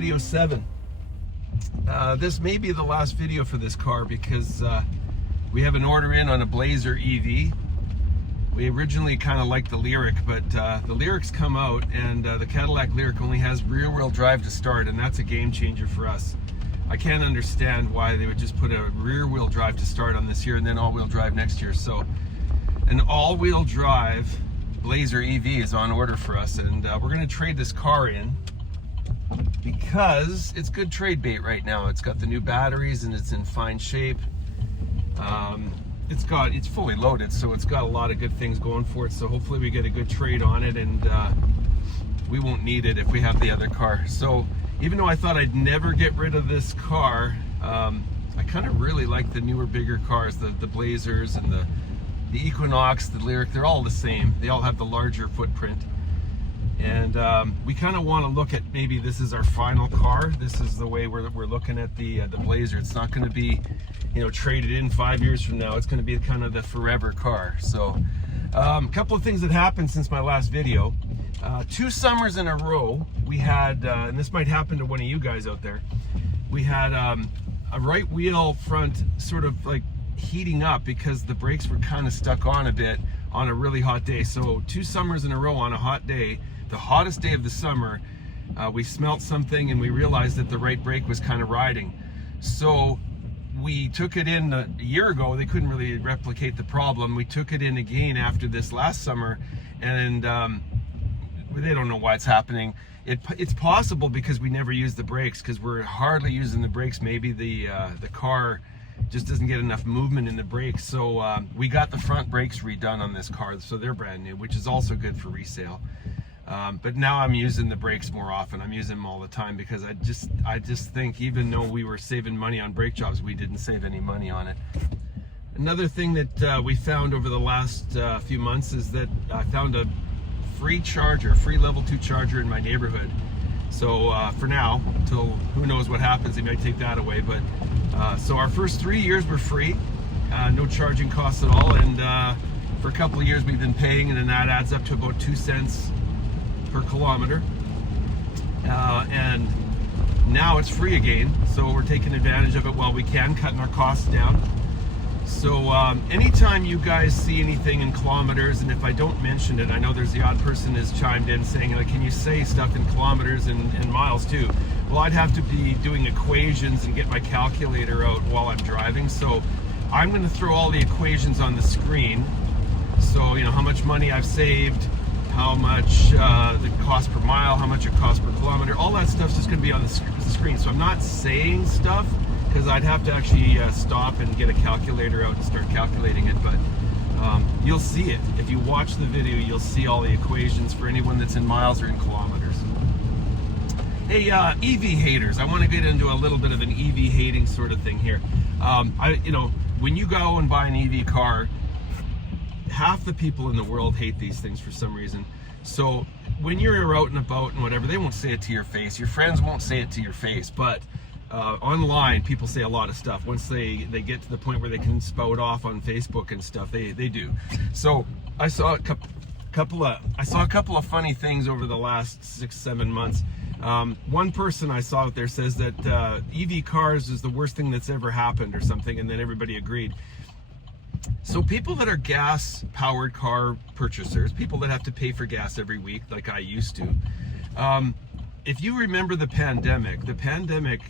video 7. This may be the last video for this car because we have an order in on a Blazer EV. We originally kind of liked the Lyric, but the Lyric's come out and the Cadillac Lyric only has rear-wheel drive to start, and that's a game changer for us. I can't understand why they would just put a rear-wheel drive to start on this year and then all-wheel drive next year. So an all-wheel drive Blazer EV is on order for us, and we're going to trade this car in because it's good trade bait right now. It's got the new batteries and it's in fine shape. It's fully loaded, so it's got a lot of good things going for it. So hopefully we get a good trade on it, and we won't need it if we have the other car. So even though I thought I'd never get rid of this car, I kind of really like the newer, bigger cars, the Blazers and the Equinox, the Lyric. They're all the same. They all have the larger footprint. And we kind of want to look at, maybe this is our final car. This is the way we're looking at the Blazer. It's not going to be, traded in 5 years from now. It's going to be kind of the forever car. So a couple of things that happened since my last video. 2 summers in a row, we had, and this might happen to one of you guys out there, we had a right wheel front sort of like heating up because the brakes were kind of stuck on a bit on a really hot day. So 2 summers in a row on a hot day, the hottest day of the summer, we smelt something and we realized that the right brake was kind of riding. So we took it in a year ago. They couldn't really replicate the problem. We took it in again after this last summer, and they don't know why it's happening. It's possible because we never use the brakes, because we're hardly using the brakes. Maybe the car just doesn't get enough movement in the brakes. So we got the front brakes redone on this car, so they're brand new, which is also good for resale. But now I'm using the brakes more often. I'm using them all the time because I just think, even though we were saving money on brake jobs, we didn't save any money on it. Another thing that we found over the last few months is that I found a free level 2 charger in my neighborhood. So for now, till who knows what happens, they might take that away. But so our first 3 years were free, no charging costs at all, and for a couple of years we've been paying, and then that adds up to about 2 cents per kilometer, and now it's free again, so we're taking advantage of it while we can, cutting our costs down. So anytime you guys see anything in kilometers, and if I don't mention it, I know there's the odd person has chimed in saying, like, can you say stuff in kilometers and miles too? Well, I'd have to be doing equations and get my calculator out while I'm driving, so I'm going to throw all the equations on the screen. So how much money I've saved, how much the cost per mile, how much it costs per kilometer, all that stuff's just going to be on the screen. So I'm not saying stuff because I'd have to actually stop and get a calculator out and start calculating it, but you'll see it. If you watch the video, you'll see all the equations for anyone that's in miles or in kilometers. Hey, EV haters, I want to get into a little bit of an EV hating sort of thing here. When you go and buy an EV car, half the people in the world hate these things for some reason. So when you're out and about and whatever, they won't say it to your face. Your friends won't say it to your face, but online people say a lot of stuff. Once they get to the point where they can spout off on Facebook and stuff, they do. So I saw a couple of funny things over the last 6-7 months. One person I saw out there says that EV cars is the worst thing that's ever happened or something, and then everybody agreed. So people that are gas-powered car purchasers, people that have to pay for gas every week like I used to, if you remember the pandemic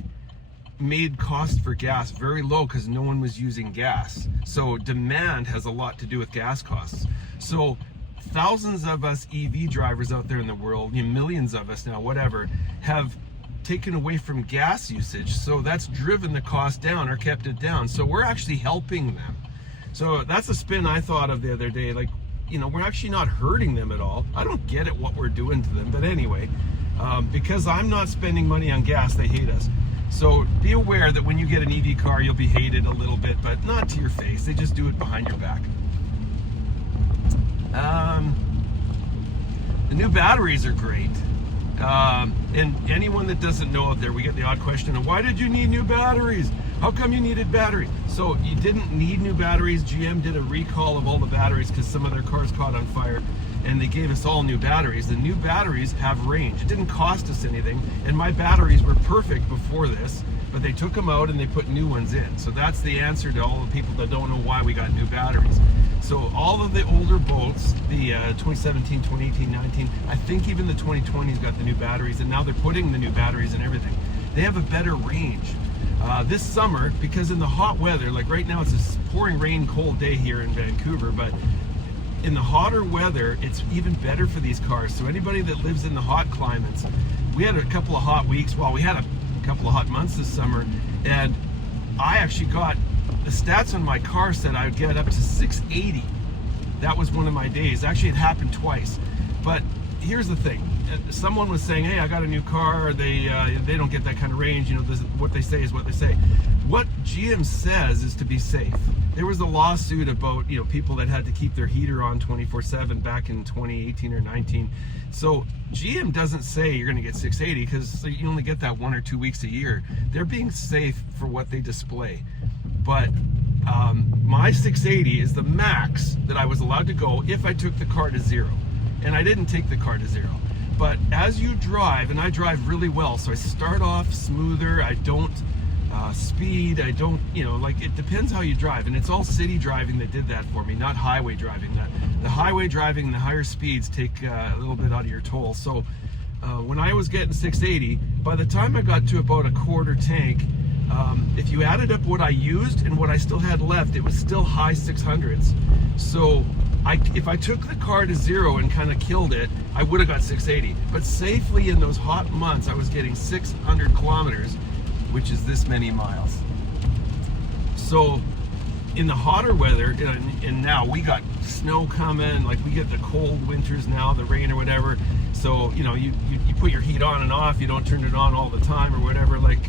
made cost for gas very low because no one was using gas. So demand has a lot to do with gas costs. So thousands of us EV drivers out there in the world, millions of us now, whatever, have taken away from gas usage. So that's driven the cost down or kept it down. So we're actually helping them. So that's a spin I thought of the other day. Like, we're actually not hurting them at all. I don't get it what we're doing to them, but anyway, because I'm not spending money on gas, they hate us. So be aware that when you get an EV car, you'll be hated a little bit, but not to your face. They just do it behind your back. The new batteries are great. And anyone that doesn't know out there, we get the odd question of, why did you need new batteries? How come you needed batteries? So you didn't need new batteries. GM did a recall of all the batteries because some of their cars caught on fire. and they gave us all new batteries. The new batteries have range. It didn't cost us anything, and my batteries were perfect before this, but they took them out and they put new ones in. So that's the answer to all the people that don't know why we got new batteries. So all of the older Bolts, the 2017, 2018, 19, I think even the 2020's got the new batteries, and now they're putting the new batteries in everything. They have a better range. This summer, because in the hot weather, like right now it's a pouring rain, cold day here in Vancouver, but in the hotter weather, it's even better for these cars. So anybody that lives in the hot climates, we had a couple of hot weeks, well, we had a couple of hot months this summer, and I actually got, the stats on my car said I would get up to 680. That was one of my days. Actually, it happened twice. But here's the thing. Someone was saying, hey, I got a new car. They don't get that kind of range. You know, what they say is what they say. What GM says is to be safe. There was a lawsuit about, you know, people that had to keep their heater on 24/7 back in 2018 or 19. So GM doesn't say you're going to get 680 because you only get that 1 or 2 weeks a year. They're being safe for what they display. But my 680 is the max that I was allowed to go if I took the car to zero. And I didn't take the car to zero. But as you drive, and I drive really well, so I start off smoother, I don't speed, I don't, you know, like it depends how you drive. And it's all city driving that did that for me, not highway driving. The highway driving, the higher speeds take a little bit out of your toll. So when I was getting 680, by the time I got to about a quarter tank, if you added up what I used and what I still had left, it was still high 600s. So if I took the car to zero and kind of killed it, I would have got 680. But safely in those hot months, I was getting 600 kilometers, which is this many miles. So in the hotter weather, and now we got snow coming, like we get the cold winters now, the rain or whatever. So, you know, you put your heat on and off, you don't turn it on all the time or whatever, like,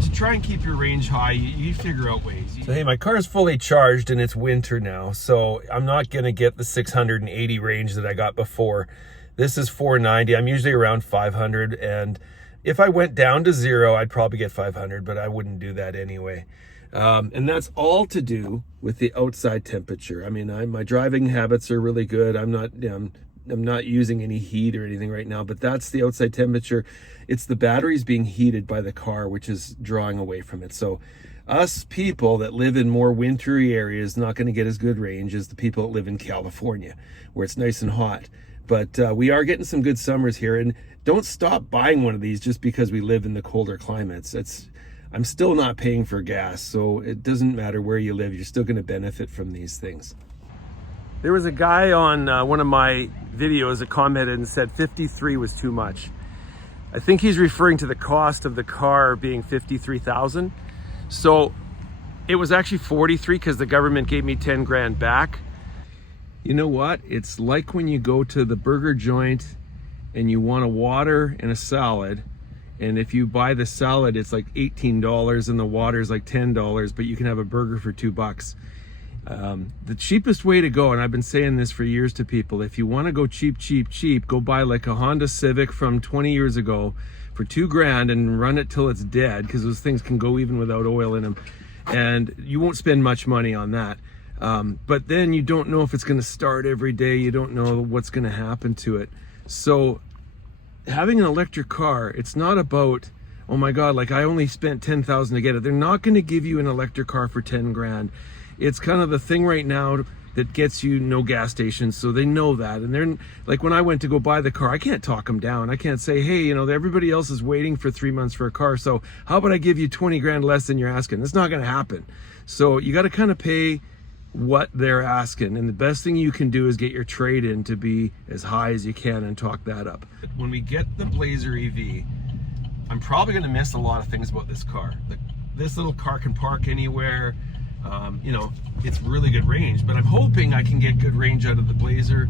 to try and keep your range high, you figure out ways. So, hey, my car is fully charged and it's winter now, so I'm not going to get the 680 range that I got before. This is 490. I'm usually around 500, and if I went down to zero, I'd probably get 500, but I wouldn't do that anyway. And that's all to do with the outside temperature. I mean, my driving habits are really good. I'm not using any heat or anything right now, but that's the outside temperature. It's the batteries being heated by the car, which is drawing away from it. So us people that live in more wintry areas not going to get as good range as the people that live in California, where it's nice and hot. But we are getting some good summers here, and don't stop buying one of these just because we live in the colder climates. I'm still not paying for gas, so it doesn't matter where you live, you're still going to benefit from these things. There was a guy on one of my videos that commented and said 53 was too much. I think he's referring to the cost of the car being $53,000. So it was actually 43 because the government gave me 10 grand back. You know what? It's like when you go to the burger joint and you want a water and a salad, and if you buy the salad, it's like $18 and the water is like $10, but you can have a burger for $2. The cheapest way to go, and I've been saying this for years to people, if you want to go cheap, go buy like a Honda Civic from 20 years ago for $2 grand and run it till it's dead, because those things can go even without oil in them, and you won't spend much money on that. But then you don't know if it's going to start every day. You don't know what's going to happen to it. So having an electric car, it's not about, oh my God, like I only spent $10,000 to get it. They're not going to give you an electric car for 10 grand. It's kind of the thing right now that gets you no gas stations, so they know that. And they're like, when I went to go buy the car, I can't talk them down. I can't say, hey, you know, everybody else is waiting for 3 months for a car, so how about I give you 20 grand less than you're asking? That's not going to happen. So you got to kind of pay what they're asking, and the best thing you can do is get your trade-in to be as high as you can and talk that up. When we get the Blazer EV, I'm probably going to miss a lot of things about this car. This little car can park anywhere. You know, it's really good range, but I'm hoping I can get good range out of the Blazer.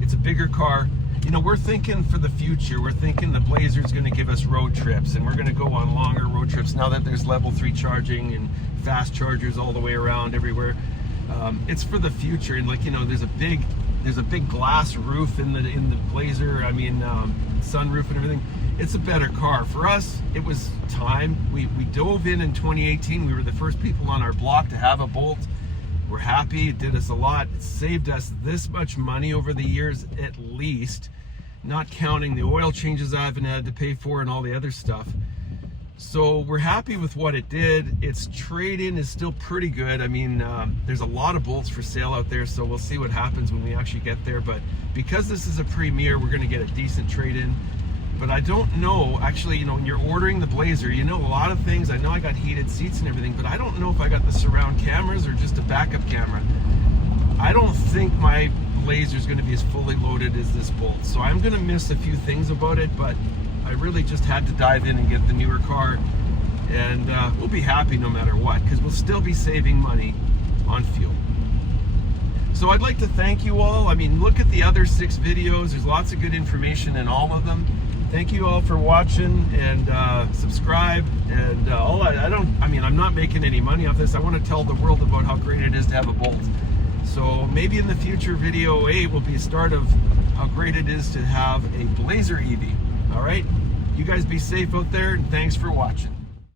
It's a bigger car. You know, we're thinking for the future. We're thinking the Blazer is going to give us road trips, and we're going to go on longer road trips now that there's level 3 charging and fast chargers all the way around everywhere. It's for the future, and like, you know, there's a big glass roof in the Blazer. I mean, sunroof and everything. It's a better car. For us, it was time. We dove in 2018. We were the first people on our block to have a Bolt, We're happy. It did us a lot. It saved us this much money over the years at least, not counting the oil changes I haven't had to pay for and all the other stuff. So we're happy with what it did. Its trade-in is still pretty good. I mean, there's a lot of Bolts for sale out there, so we'll see what happens when we actually get there. But because this is a Premier, we're going to get a decent trade-in. But I don't know, actually, you know, when you're ordering the Blazer, you know a lot of things. I know I got heated seats and everything, but I don't know if I got the surround cameras or just a backup camera. I don't think my Blazer is going to be as fully loaded as this Bolt. So I'm going to miss a few things about it, but I really just had to dive in and get the newer car. And we'll be happy no matter what, because we'll still be saving money on fuel. So I'd like to thank you all. I mean, look at the other 6 videos. There's lots of good information in all of them. Thank you all for watching, and subscribe. And I'm not making any money off this. I want to tell the world about how great it is to have a Bolt. So maybe in the future, video 8 will be a start of how great it is to have a Blazer EV. All right, you guys be safe out there, and thanks for watching.